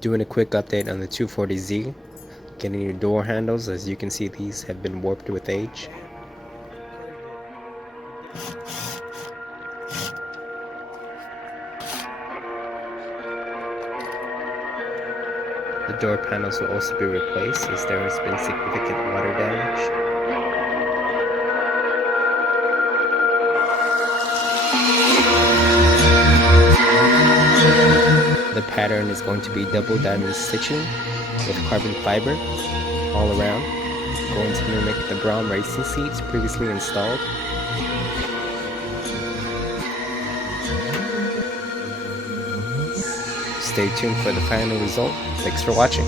Doing a quick update on the 240Z. Getting your door handles, as you can see these have been warped with age. The door panels will also be replaced as there has been significant water damage. The pattern is going to be double diamond stitching with carbon fiber all around, going to mimic the brown racing seats previously installed. Stay tuned for the final result. Thanks for watching.